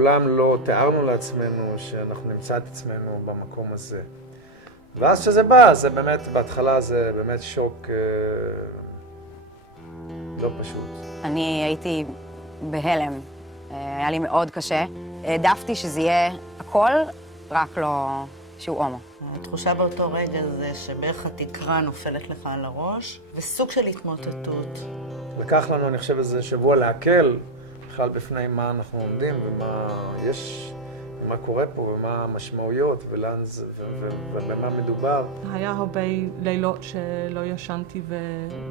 מעולם לא תיארנו לעצמנו שאנחנו נמצא את עצמנו במקום הזה. ואז שזה בא, זה באמת, בהתחלה זה באמת שוק לא פשוט. אני הייתי בהלם, היה לי מאוד קשה. העדפתי שזה יהיה הכל, רק לא שהוא הומו. התחושה באותו רגע זה שבערך התקרה נופלת לך על הראש, וסוג של התמוטטות. לקח לנו, אני חושב, איזה שבוע להקל בכלל בפני מה אנחנו עומדים ומה יש, ומה קורה פה ומה המשמעויות ולאן זה, ובמה מדובר. היה הרבה לילות שלא ישנתי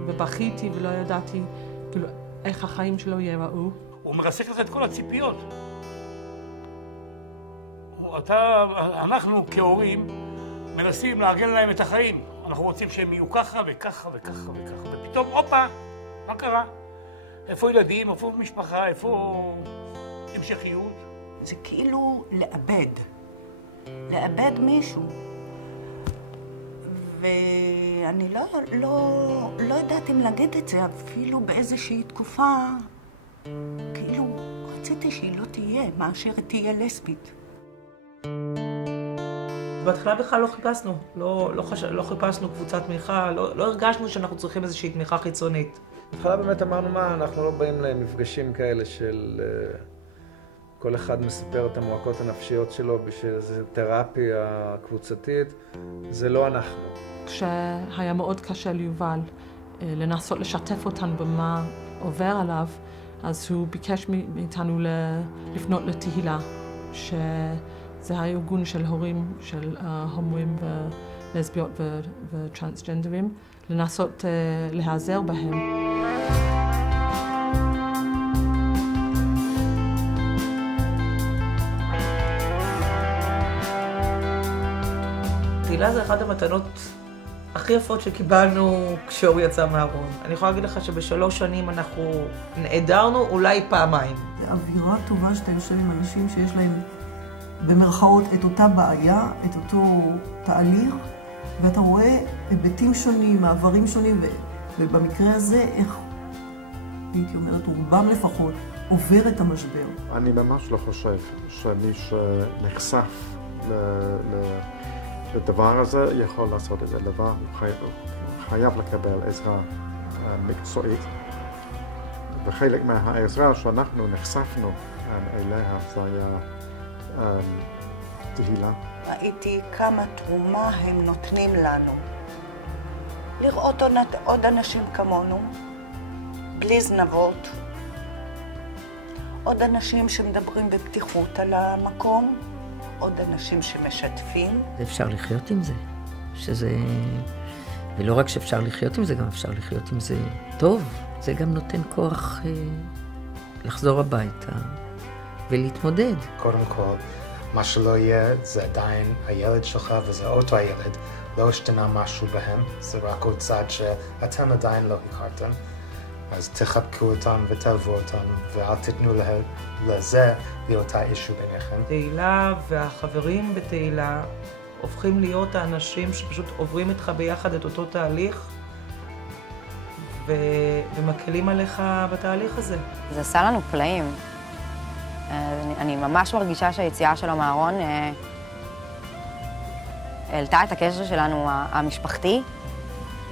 ובכיתי ולא ידעתי כאילו, איך החיים שלו ייראו. הוא מרסק לך את כל הציפיות. אנחנו כהורים מנסים לארגן להם את החיים. אנחנו רוצים שהם יהיו ככה וככה וככה וככה. ופתאום, הופה, מה קרה? איפה ילדים, איפה משפחה, איפה המשכיות? זה כאילו לאבד מישהו. ואני לא יודעת אם להגיד את זה, אפילו באיזושהי תקופה, כאילו רציתי שהיא לא תהיה, מאשר תהיה לסבית. בהתחלה בכלל לא חיפשנו, לא חיפשנו קבוצת תמיכה, לא הרגשנו שאנחנו צריכים איזושהי תמיכה חיצונית. בהתחלה באמת אמרנו מה, אנחנו לא באים למפגשים כאלה של כל אחד מספר את המועקות הנפשיות שלו בשביל איזו תרפיה קבוצתית, זה לא אנחנו. כשהיה מאוד קשה ליובל לנסות לשתף אותנו במה עובר עליו, אז הוא ביקש מאיתנו לפנות לתהילה, שזה הארגון של הורים של הומואים ולסביות וטרנסג'נדרים, לנסות להיעזר בהם. תהילה זה אחת המתנות הכי יפות שקיבלנו כשאור יצא מהארון. אני יכולה להגיד לך שב3 שנים אנחנו נעדרנו אולי פעמיים. זה אווירה טובה שאתה יושב עם אנשים שיש להם במרכאות את אותה בעיה, את אותו תהליך, ואתה רואה היבטים שונים, מעברים שונים, ובמקרה הזה, איך, הייתי אומרת, רובם לפחות, עובר את המשבר. אני ממש לא חושב שמי שנחשף לדבר הזה יכול לעשות את זה לבד, הוא חייב לקבל עזרה מקצועית. וחלק מהעזרה שאנחנו נחשפנו אליה זה היה תהילה. ראיתי כמה תרומה הם נותנים לנו. לראות עוד אנשים כמונו, בלי זנבות. עוד אנשים שמדברים בפתיחות על המקום. עוד אנשים שמשתפים. אפשר לחיות עם זה, ולא רק שאפשר לחיות עם זה, גם אפשר לחיות עם זה טוב. זה גם נותן כוח לחזור הביתה ולהתמודד. קודם כל, מה שלא יהיה זה עדיין הילד שלך וזה אותו הילד. לא השתנה משהו בהם, זה רק עוד צד שאתם עדיין לא הכרתם. אז תחבקו אותם ותלוו אותם, ואל תתנו לזה להיות האישו ביניכם. תהילה והחברים בתהילה הופכים להיות האנשים שפשוט עוברים איתך ביחד את אותו תהליך, ומקלים עליך בתהליך הזה. זה עשה לנו פלאים. אני ממש מרגישה שהיציאה שלו מהארון העלתה את הקשר שלנו המשפחתי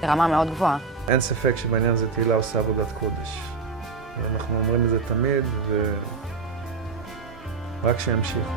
לרמה מאוד גבוהה. אין ספק שבעניין הזה תהילה עושה עבודת קודש. אנחנו אומרים את זה תמיד, ורק שימשיך.